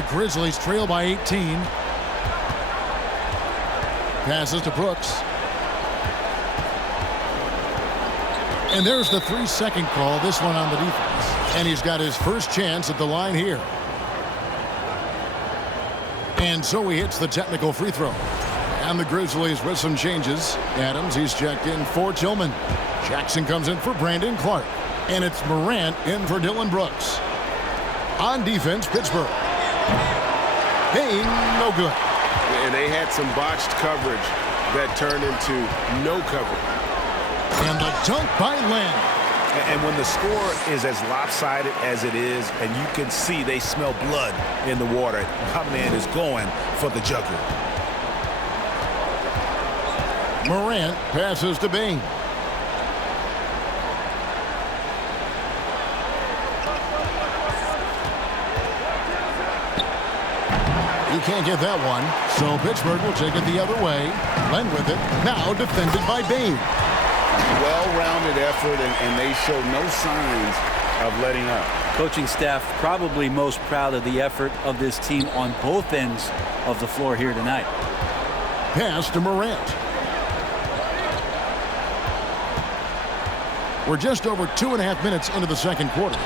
The Grizzlies trail by 18. Passes to Brooks. And there's the 3-second call, this one on the defense. And he's got his first chance at the line here. And so he hits the technical free throw. And the Grizzlies with some changes. Adams, he's checked in for Tillman. Jackson comes in for Brandon Clark. And it's Morant in for Dillon Brooks. On defense, Pittsburgh. Bane, no good. And they had some botched coverage that turned into no coverage. And the dunk by Len. And when the score is as lopsided as it is, and you can see they smell blood in the water, my man is going for the jugular. Morant passes to Bane. He can't get that one, so Pittsburgh will take it the other way. Len with it, now defended by Bane. Well-rounded effort, and they show no signs of letting up. Coaching staff probably most proud of the effort of this team on both ends of the floor here tonight. Pass to Morant. We're just over 2.5 minutes into the second quarter.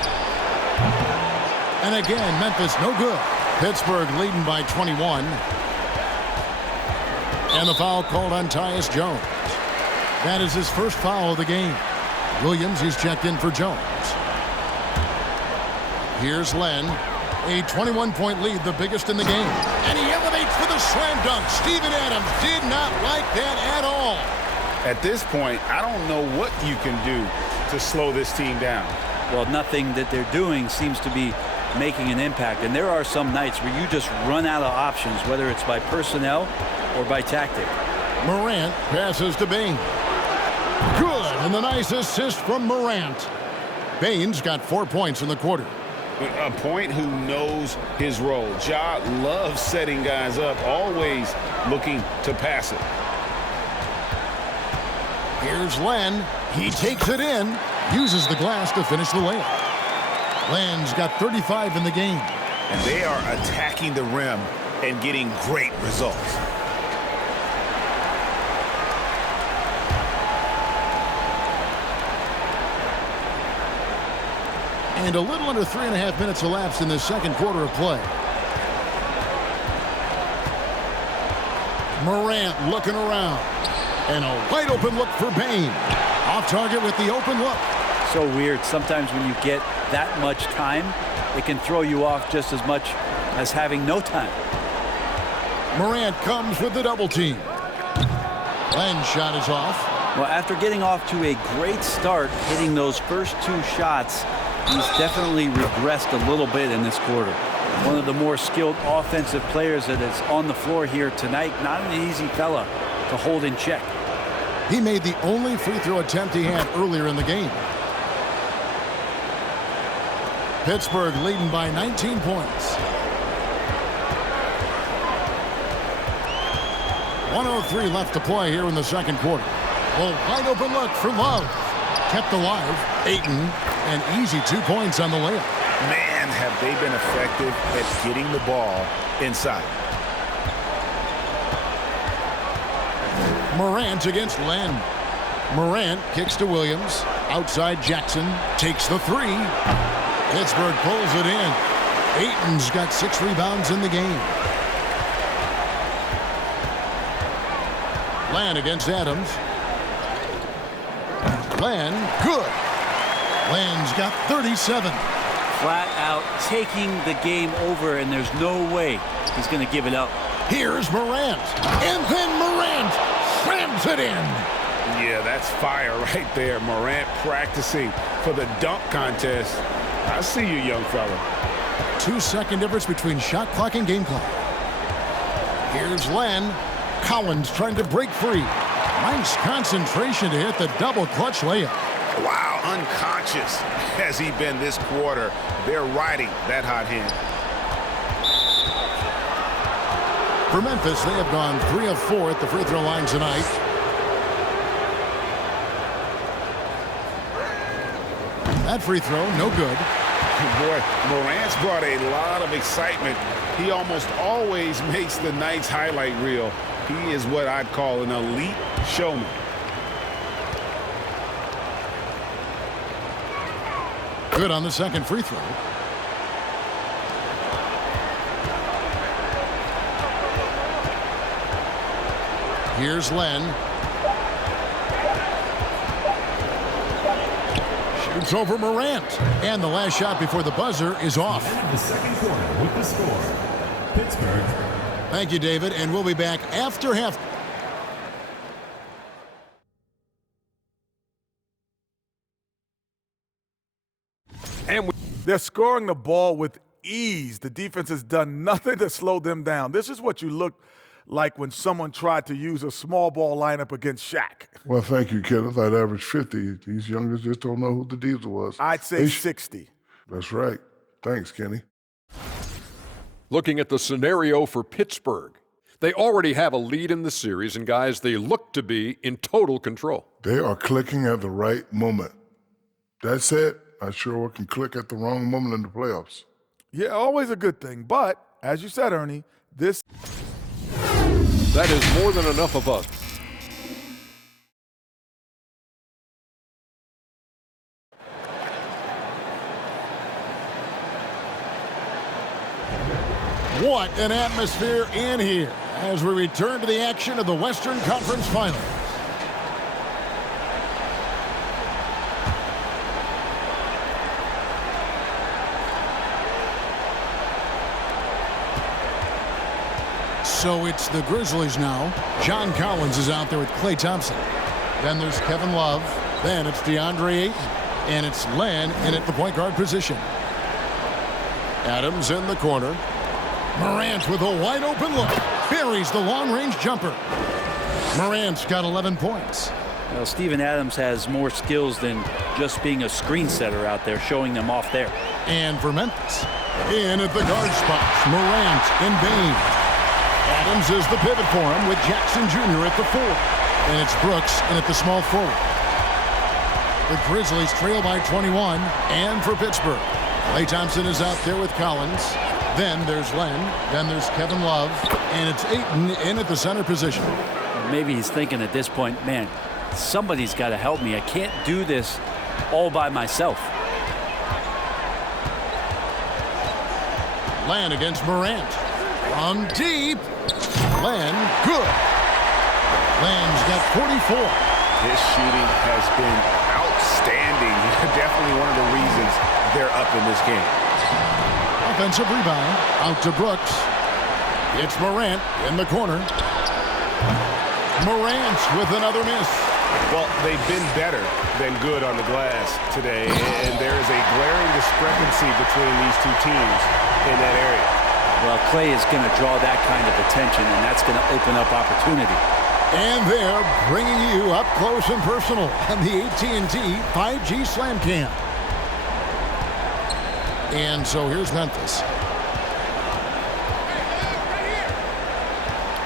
And again, Memphis no good. Pittsburgh leading by 21. And the foul called on Tyus Jones. That is his first foul of the game. Williams, he's checked in for Jones. Here's Len. A 21-point lead, the biggest in the game. And he elevates for the slam dunk. Steven Adams did not like that at all. At this point, I don't know what you can do to slow this team down. Well, nothing that they're doing seems to be making an impact. And there are some nights where you just run out of options, whether it's by personnel or by tactic. Morant passes to Bane. Good, and the nice assist from Morant. Bane's got 4 points in the quarter. A point who knows his role. Ja loves setting guys up, always looking to pass it. Here's Len. He takes it in, uses the glass to finish the layup. Len's got 35 in the game. And they are attacking the rim and getting great results. And a little under 3.5 minutes elapsed in the second quarter of play. Morant looking around. And a wide open look for Bane. Off target with the open look. So weird. Sometimes when you get that much time, it can throw you off just as much as having no time. Morant comes with the double team. Len's shot is off. Well, after getting off to a great start, hitting those first 2 shots, he's definitely regressed a little bit in this quarter. One of the more skilled offensive players that is on the floor here tonight. Not an easy fella to hold in check. He made the only free throw attempt he had earlier in the game. Pittsburgh leading by 19 points. 1:03 left to play here in the second quarter. Well, wide open look for Love. Kept alive. Ayton, and easy 2 points on the layup. Man, have they been effective at getting the ball inside. Morant against Len. Morant kicks to Williams. Outside Jackson takes the 3. Pittsburgh pulls it in. Ayton's got 6 rebounds in the game. Len against Adams. Len, good. Len's got 37. Flat out taking the game over, and there's no way he's going to give it up. Here's Morant. And then Morant slams it in. Yeah, that's fire right there. Morant practicing for the dunk contest. I see you, young fella. 2-second difference between shot clock and game clock. Here's Len. Collins trying to break free. Nice concentration to hit the double clutch layup. Wow, unconscious has he been this quarter. They're riding that hot hand. For Memphis, they have gone 3 of 4 at the free throw line tonight. That free throw, no good. Boy, Morant's brought a lot of excitement. He almost always makes the night's highlight reel. He is what I'd call an elite showman. Good on the second free throw. Here's Len. Shoots over Morant. And the last shot before the buzzer is off. The second quarter with the score. Pittsburgh. Thank you, David. And we'll be back after half. And they're scoring the ball with ease. The defense has done nothing to slow them down. This is what you look like when someone tried to use a small ball lineup against Shaq. Well, thank you, Kenneth. I'd average 50. These youngers just don't know who the Diesel was. I'd say 60. That's right. Thanks, Kenny. Looking at the scenario for Pittsburgh, they already have a lead in the series, and guys, they look to be in total control. They are clicking at the right moment. That said, I sure can click at the wrong moment in the playoffs. Yeah, always a good thing. But, as you said, Ernie, this... That is more than enough of us. What an atmosphere in here as we return to the action of the Western Conference Finals. So it's the Grizzlies now. John Collins is out there with Klay Thompson. Then there's Kevin Love. Then it's DeAndre Ayton. And it's Len in at the point guard position. Adams in the corner. Morant with a wide open look. Buries the long-range jumper. Morant's got 11 points. Well, Steven Adams has more skills than just being a screen setter out there, showing them off there. And for Memphis, in at the guard spots, Morant and Bane. Adams is the pivot for him with Jackson Jr. at the 4. And it's Brooks in at the small forward. The Grizzlies trail by 21. And for Pittsburgh, Klay Thompson is out there with Collins. Then there's Len. Then there's Kevin Love. And it's Ayton in at the center position. Maybe he's thinking at this point, man, somebody's got to help me. I can't do this all by myself. Len against Morant. From deep. Len, good. Len's got 44. His shooting has been outstanding. Definitely one of the reasons they're up in this game. Offensive rebound out to Brooks. It's Morant in the corner. Morant with another miss. Well, they've been better than good on the glass today, and there is a glaring discrepancy between these two teams in that area. Well, Klay is going to draw that kind of attention, and that's going to open up opportunity. And they're bringing you up close and personal on the AT&T 5G Slam Cam. And so here's Memphis.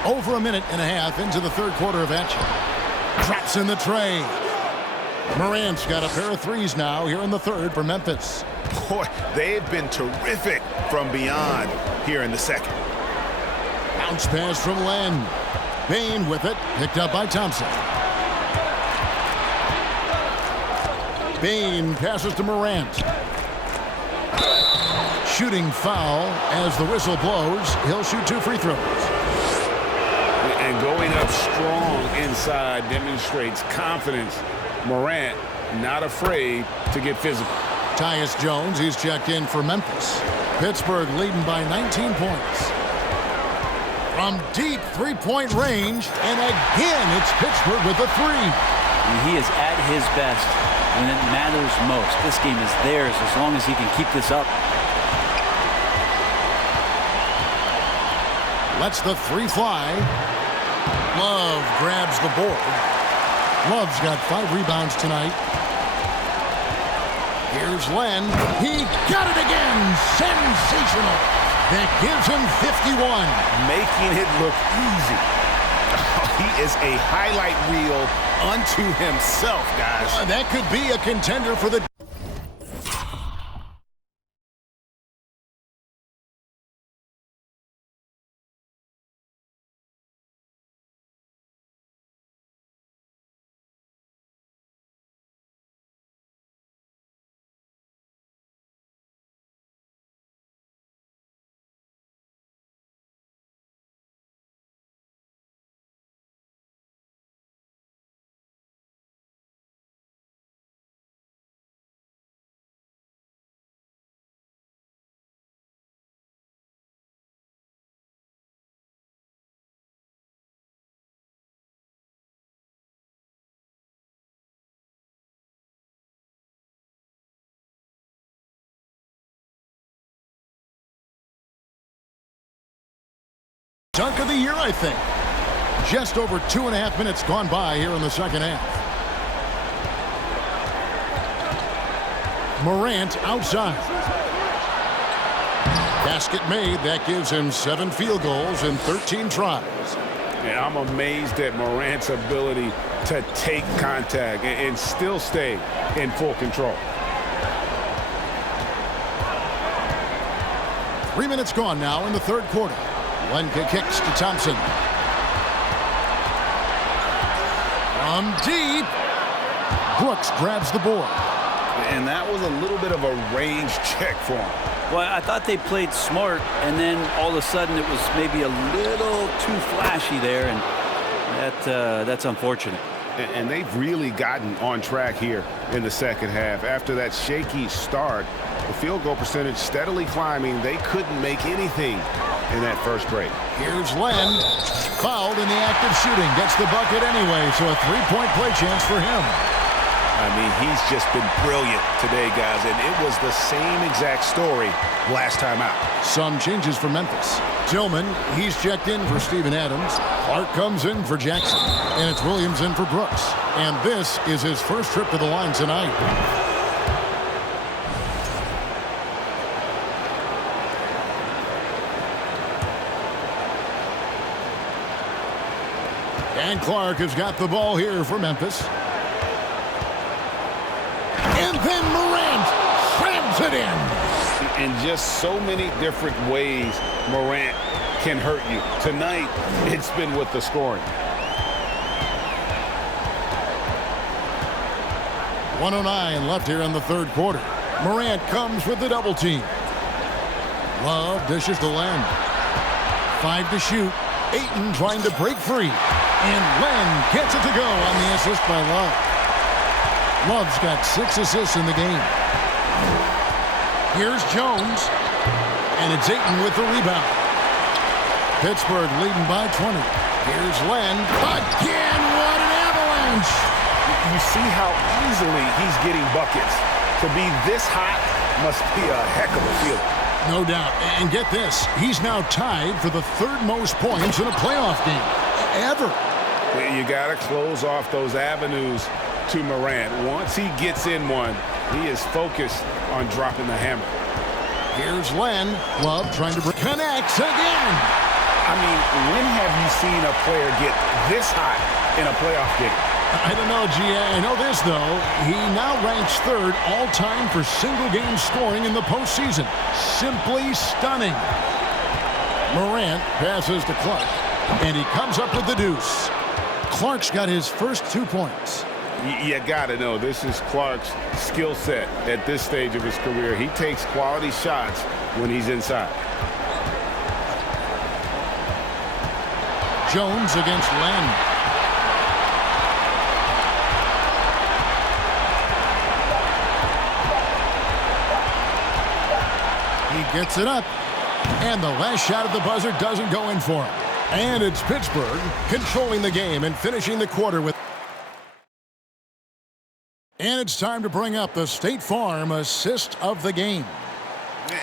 Over a minute and a half into the third quarter of action. Traps in the tray. Morant's got a pair of threes now here in the third for Memphis. Boy, they've been terrific from beyond here in the second. Bounce pass from Len. Bane with it, picked up by Thompson. Bane passes to Morant. Shooting foul as the whistle blows. He'll shoot 2 free throws. And going up strong inside demonstrates confidence. Morant not afraid to get physical. Tyus Jones, he's checked in for Memphis. Pittsburgh leading by 19 points. From deep three-point range, and again it's Pittsburgh with a 3. And he is at his best when it matters most. This game is theirs as long as he can keep this up. Lets the 3 fly. Love grabs the board. Love's got 5 rebounds tonight. Here's Len. He got it again. Sensational. That gives him 51. Making it look easy. He is a highlight reel unto himself, guys. That could be a contender for the dunk of the year, I think. Just over 2.5 minutes gone by here in the second half. Morant outside. Basket made. That gives him 7 field goals in 13 tries. Yeah, I'm amazed at Morant's ability to take contact and still stay in full control. 3 minutes gone now in the third quarter. Lenka kicks to Thompson. From deep. Brooks grabs the board. And that was a little bit of a range check for him. Well, I thought they played smart, and then all of a sudden it was maybe a little too flashy there, and that's unfortunate. And they've really gotten on track here in the second half. After that shaky start, the field goal percentage steadily climbing. They couldn't make anything in that first break. Here's Len. Fouled in the act of shooting. Gets the bucket anyway, so a 3-point play chance for him. I mean, he's just been brilliant today, guys, and it was the same exact story last time out. Some changes for Memphis. Tillman, he's checked in for Steven Adams. Clark comes in for Jackson. And it's Williams in for Brooks. And this is his first trip to the line tonight. And Clark has got the ball here for Memphis. And then Morant slams it in. In just so many different ways, Morant can hurt you. Tonight, it's been with the scoring. 1:09 left here in the third quarter. Morant comes with the double team. Love dishes to Len. 5 to shoot. Ayton trying to break free. And Len gets it to go on the assist by Love. Love's got 6 assists in the game. Here's Jones. And it's Ayton with the rebound. Pittsburgh leading by 20. Here's Len. Again, what an avalanche! You see how easily he's getting buckets. To be this hot must be a heck of a feeling. No doubt. And get this, he's now tied for the 3rd most points in a playoff game ever. You got to close off those avenues to Morant. Once he gets in one, he is focused on dropping the hammer. Here's Len. Love trying to connects again. I mean, when have you seen a player get this hot in a playoff game? I don't know, G.A. I know this, though. He now ranks 3rd all-time for single-game scoring in the postseason. Simply stunning. Morant passes to Clark, and he comes up with the deuce. Clark's got his first 2 points. You got to know, this is Clark's skill set at this stage of his career. He takes quality shots when he's inside. Jones against Len. He gets it up. And the last shot at the buzzer doesn't go in for him. And it's Pittsburgh controlling the game and finishing the quarter with. And it's time to bring up the State Farm assist of the game.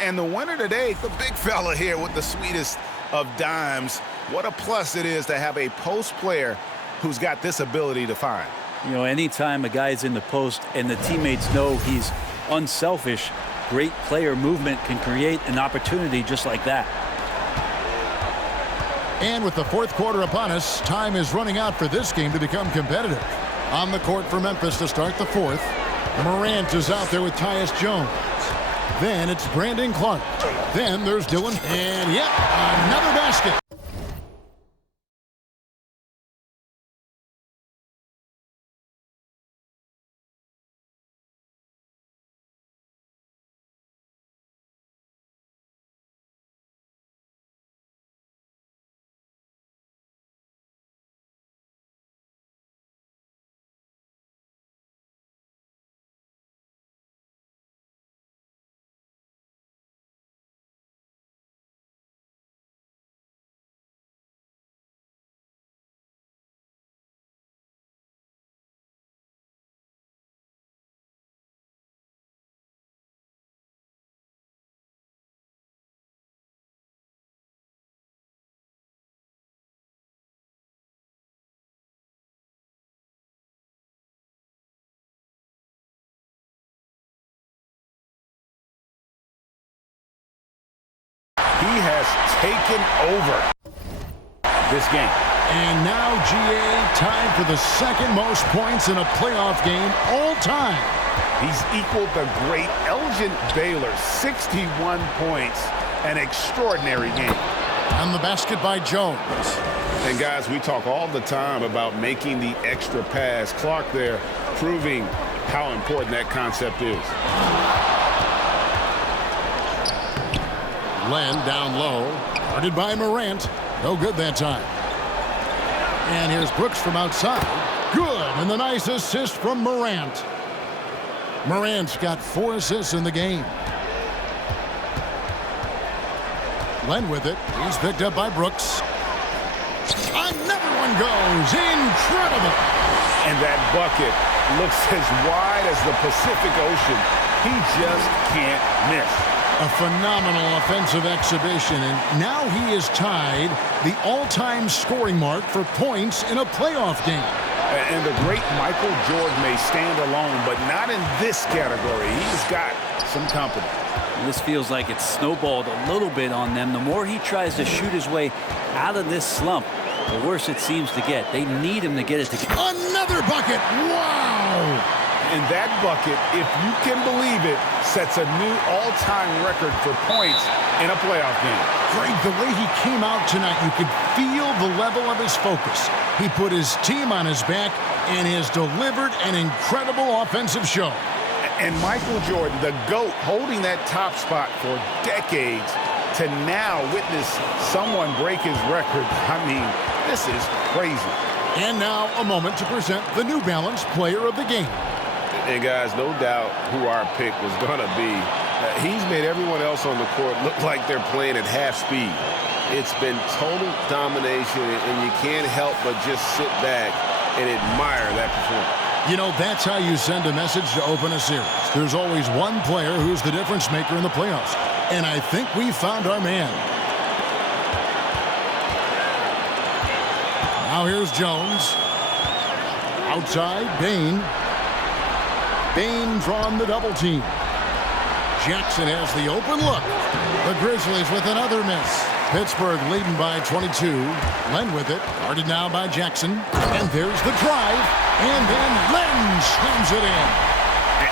And the winner today, the big fella here with the sweetest of dimes. What a plus it is to have a post player who's got this ability to find. You know, anytime a guy's in the post and the teammates know he's unselfish, great player movement can create an opportunity just like that. And with the 4th quarter upon us, time is running out for this game to become competitive. On the court for Memphis to start the 4th. Morant is out there with Tyus Jones. Then it's Brandon Clark. Then there's Dylan. And yep, another basket. has taken over this game. And now GA tied for the second most points in a playoff game all time. He's equaled the great Elgin Baylor, 61 points, an extraordinary game. On the basket by Jones. And guys, we talk all the time about making the extra pass. Clark there proving how important that concept is. Len down low, guarded by Morant. No good that time. And here's Brooks from outside. Good, and the nice assist from Morant. Morant's got 4 assists in the game. Len with it. He's picked up by Brooks. Another one goes. Incredible. And that bucket looks as wide as the Pacific Ocean. He just can't miss. A phenomenal offensive exhibition, and now he is tied the all-time scoring mark for points in a playoff game. And the great Michael Jordan may stand alone, but not in this category. He's got some company. This feels like it's snowballed a little bit on them. The more he tries to shoot his way out of this slump, the worse it seems to get. They need him to get it together. Another bucket. Wow. And that bucket, if you can believe it, sets a new all-time record for points in a playoff game. Greg, the way he came out tonight, you could feel the level of his focus. He put his team on his back and has delivered an incredible offensive show. And Michael Jordan, the GOAT, holding that top spot for decades, to now witness someone break his record. I mean, this is crazy. And now a moment to present the New Balance Player of the Game. And guys, no doubt who our pick was going to be. He's made everyone else on the court look like they're playing at half speed. It's been total domination, and you can't help but just sit back and admire that performance. You know, that's how you send a message to open a series. There's always one player who's the difference maker in the playoffs. And I think we found our man. Now here's Jones. Outside, Bane. Bane drawn the double team. Jackson has the open look. The Grizzlies with another miss. Pittsburgh leading by 22. Len with it. Guarded now by Jackson. And there's the drive. And then Len slams it in.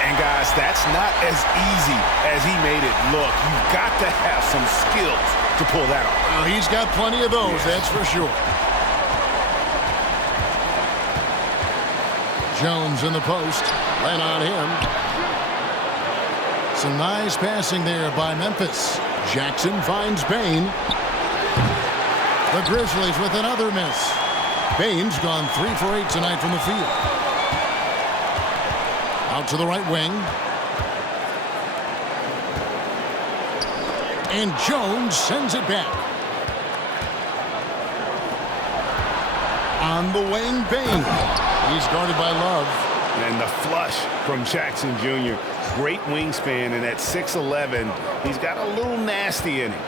And guys, that's not as easy as he made it look. You've got to have some skills to pull that off. Well, he's got plenty of those, that's for sure. Jones in the post. Len on him. Some nice passing there by Memphis. Jackson finds Bane. The Grizzlies with another miss. Bane's gone 3 for 8 tonight from the field. Out to the right wing. And Jones sends it back. On the wing, Bane. He's guarded by Love. And the flush from Jackson Jr. Great wingspan, and at 6'11", he's got a little nasty in him.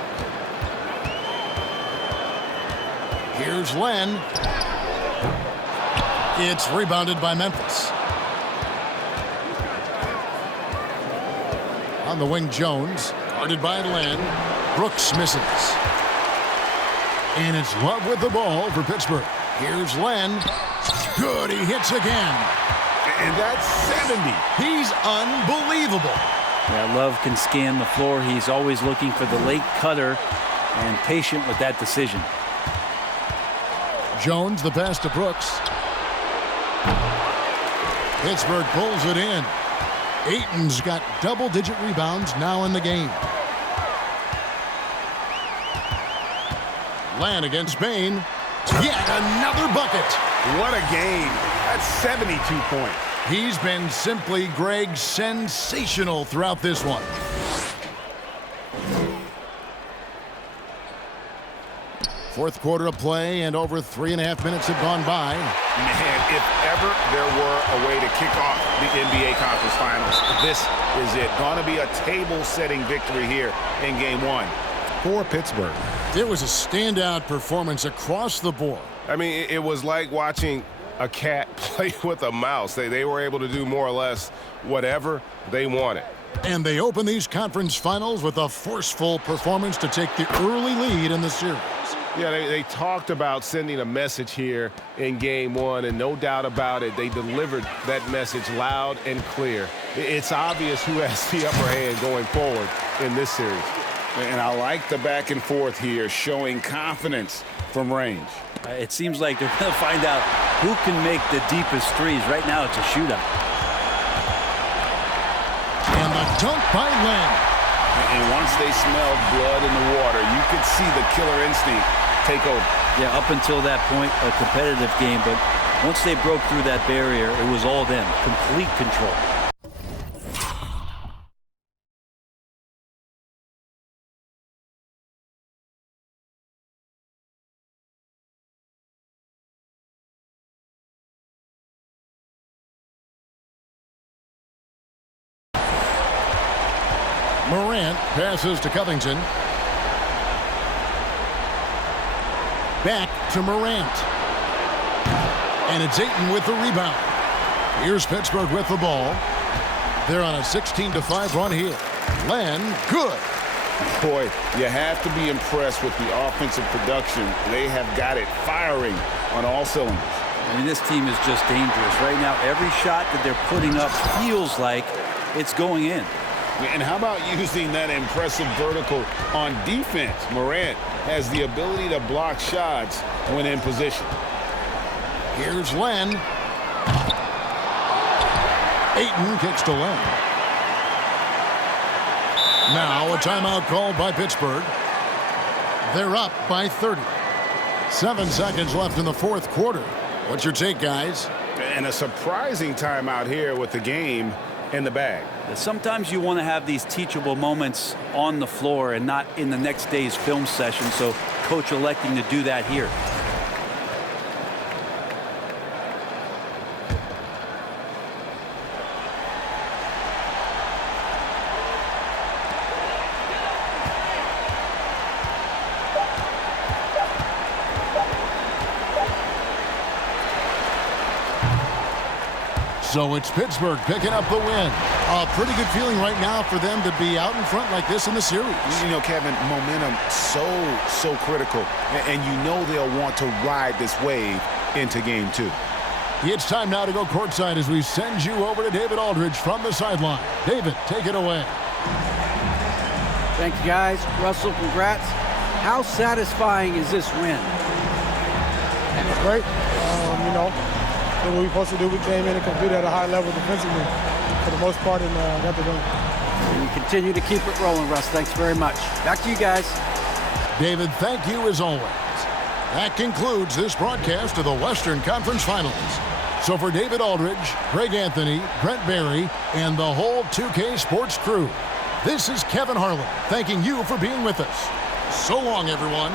Here's Len. It's rebounded by Memphis. On the wing, Jones. Guarded by Len. Brooks misses. And it's Love with the ball for Pittsburgh. Here's Len. Good, he hits again. And that's 70. He's unbelievable. Yeah, Love can scan the floor. He's always looking for the late cutter and patient with that decision. Jones, the pass to Brooks. Pittsburgh pulls it in. Ayton's got double-digit rebounds now in the game. Len against Bane. Yet another bucket. What a game. That's 72 points. He's been simply, Greg, sensational throughout this one. Fourth quarter of play, and over 3.5 minutes have gone by. Man, if ever there were a way to kick off the NBA Conference Finals, this is it. Going to be a table-setting victory here in Game 1 for Pittsburgh. It was a standout performance across the board. I mean, it was like watching a cat play with a mouse. They were able to do more or less whatever they wanted. And they open these conference finals with a forceful performance to take the early lead in the series. Yeah, they talked about sending a message here in game one, and no doubt about it, they delivered that message loud and clear. It's obvious who has the upper hand going forward in this series. And I like the back and forth here, showing confidence from range. It seems like they're going to find out who can make the deepest threes. Right now, it's a shootout. And the dunk by Len. And once they smelled blood in the water, you could see the killer instinct take over. Yeah, up until that point, a competitive game, but once they broke through that barrier, it was all them. Complete control. Morant passes to Covington. Back to Morant. And it's Ayton with the rebound. Here's Pittsburgh with the ball. They're on a 16-5 run here. Len, good. Boy, you have to be impressed with the offensive production. They have got it firing on all cylinders. I mean, this team is just dangerous. Right now, every shot that they're putting up feels like it's going in. And how about using that impressive vertical on defense? Morant has the ability to block shots when in position. Here's Len. Ayton kicks to Len. Now a timeout called by Pittsburgh. They're up by 30. 7 seconds left in the fourth quarter. What's your take, guys? And a surprising timeout here with the game in the bag. Sometimes you want to have these teachable moments on the floor and not in the next day's film session, so coach electing to do that here. So it's Pittsburgh picking up the win. A pretty good feeling right now for them to be out in front like this in the series. You know, Kevin, momentum so critical. And you know they'll want to ride this wave into game two. It's time now to go courtside as we send you over to David Aldridge from the sideline. David, take it away. Thank you, guys. Russell, congrats. How satisfying is this win? It's great. You know, what we were supposed to do, we came in and competed at a high level defensively for the most part and got the win. And you continue to keep it rolling, Russ. Thanks very much. Back to you guys. David, thank you as always. That concludes this broadcast of the Western Conference Finals. So for David Aldridge, Greg Anthony, Brent Barry, and the whole 2K Sports crew, this is Kevin Harlan thanking you for being with us. So long, everyone.